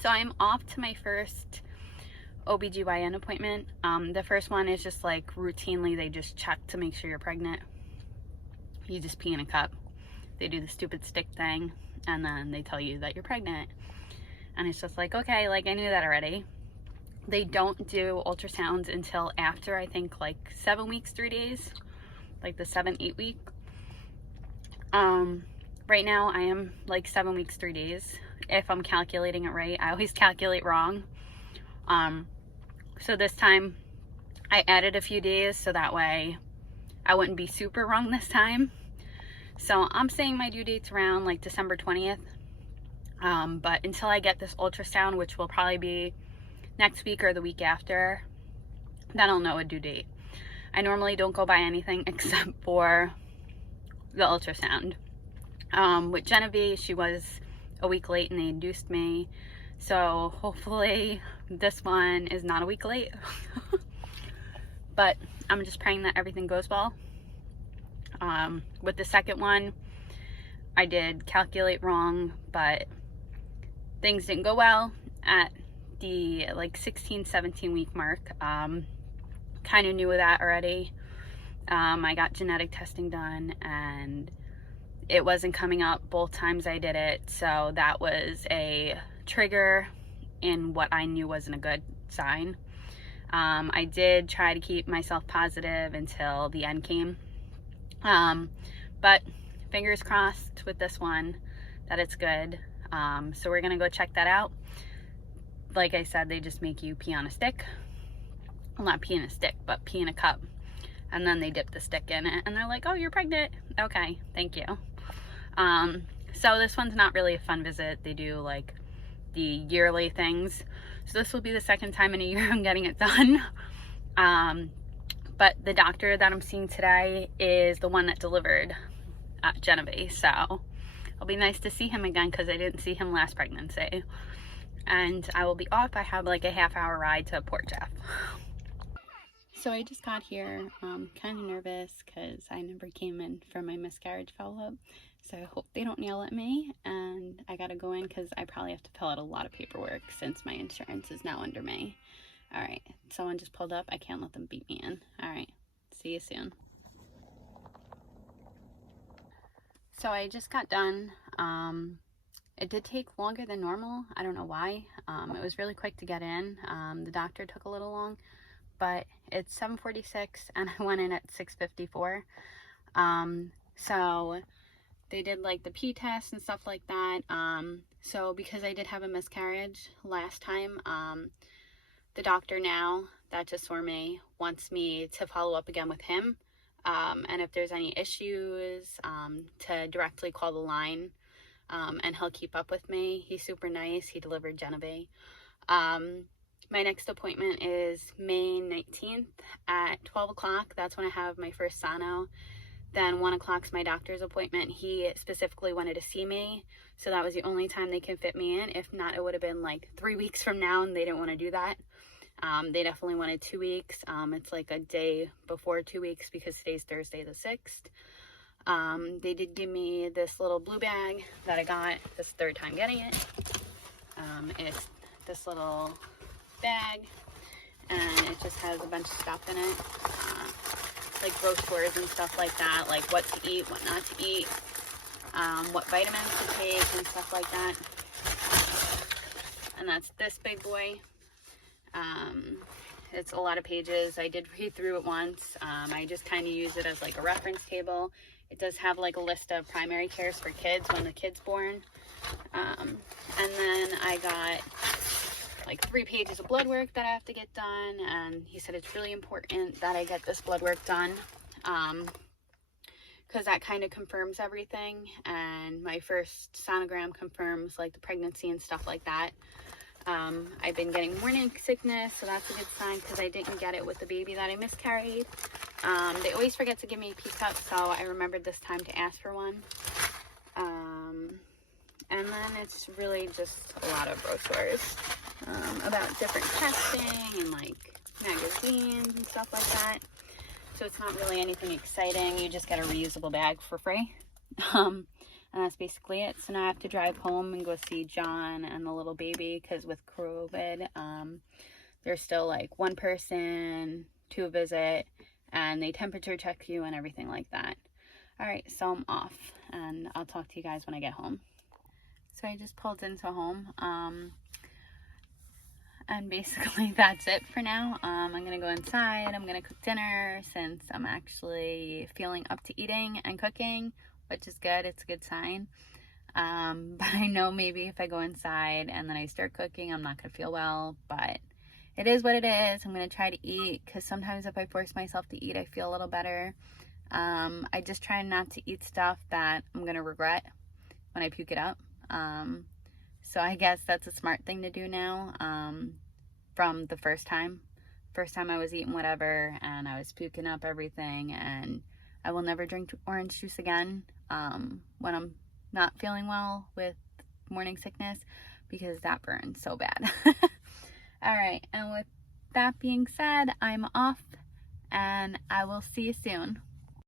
So I'm off to my first OBGYN appointment. The first one is just like routinely they just check to make sure you're pregnant. You just pee in a cup. They do the stupid stick thing and then they tell you that you're pregnant. And it's just like, okay, like I knew that already. They don't do ultrasounds until after, I think, like 7 weeks, 3 days, like the 7-8 week. Right now I am like 7 weeks, 3 days. If I'm calculating it right, I always calculate wrong. So this time I added a few days so that way I wouldn't be super wrong this time. So I'm saying my due date's around like December 20th. But until I get this ultrasound, which will probably be next week or the week after, then I'll know a due date. I normally don't go by anything except for the ultrasound. With Genevieve, she was a week late and they induced me. So hopefully this one is not a week late. But I'm just praying that everything goes well. With the second one, I did calculate wrong, but things didn't go well at the like 16-17 week mark. Kind of knew that already. I got genetic testing done and it wasn't coming up both times I did it, so that was a trigger in what I knew wasn't a good sign. I did try to keep myself positive until the end came, but fingers crossed with this one that it's good. So we're gonna go check that out. Like I said, they just make you pee on a stick. Well, not pee in a stick, but pee in a cup. And then they dip the stick in it and they're like, oh, you're pregnant. Okay, thank you. So this one's not really a fun visit. They do like the yearly things. So this will be the second time in a year I'm getting it done. But the doctor that I'm seeing today is the one that delivered Genevieve. So it'll be nice to see him again because I didn't see him last pregnancy. And I will be off. I have like a half-hour ride to Port Jeff. So I just got here, kind of nervous because I never came in for my miscarriage follow-up. So I hope they don't yell at me, and I gotta go in because I probably have to fill out a lot of paperwork since my insurance is now under me. All right, someone just pulled up. I can't let them beat me in. All right, see you soon. So I just got done. It did take longer than normal. I don't know why. It was really quick to get in. The doctor took a little long, but it's 7:46 and I went in at 6:54. So they did like the pee test and stuff like that. So because I did have a miscarriage last time, the doctor now that just saw me wants me to follow up again with him. And if there's any issues, to directly call the line, and he'll keep up with me. He's super nice. He delivered Genevieve. My next appointment is May 19th at 12 o'clock. That's when I have my first sono. Then 1 o'clock's my doctor's appointment. He specifically wanted to see me, so that was the only time they can fit me in. If not, it would have been like 3 weeks from now, and they didn't want to do that. They definitely wanted 2 weeks. It's like a day before 2 weeks because today's Thursday the 6th. They did give me this little blue bag that I got. This is the third time getting it. It's this little bag, and it just has a bunch of stuff in it, like brochures and stuff like that, like what to eat, what not to eat, what vitamins to take and stuff like that. And that's this big boy. It's a lot of pages. I did read through it once. I just kind of use it as like a reference table. It does have like a list of primary cares for kids when the kid's born. And then I got like 3 pages of blood work that I have to get done, and he said it's really important that I get this blood work done, because that kind of confirms everything, and my first sonogram confirms like the pregnancy and stuff like that. I've been getting morning sickness, so that's a good sign because I didn't get it with the baby that I miscarried. They always forget to give me a pee cup, so I remembered this time to ask for one. And then it's really just a lot of brochures about different testing and like magazines and stuff like that. So it's not really anything exciting. You just get a reusable bag for free. And that's basically it. So now I have to drive home and go see John and the little baby, because with COVID, there's still like one person to a visit, and they temperature check you and everything like that. All right, so I'm off, and I'll talk to you guys when I get home. So I just pulled into home, and basically that's it for now. I'm gonna go inside, I'm gonna cook dinner, since I'm actually feeling up to eating and cooking, which is good, it's a good sign. But I know maybe if I go inside and then I start cooking, I'm not gonna feel well, but it is what it is. I'm gonna try to eat, because sometimes if I force myself to eat, I feel a little better. I just try not to eat stuff that I'm gonna regret when I puke it up. So I guess that's a smart thing to do now, from the first time. First time I was eating whatever and I was puking up everything, and I will never drink orange juice again when I'm not feeling well with morning sickness, because that burns so bad. All right, and with that being said, I'm off, and I will see you soon.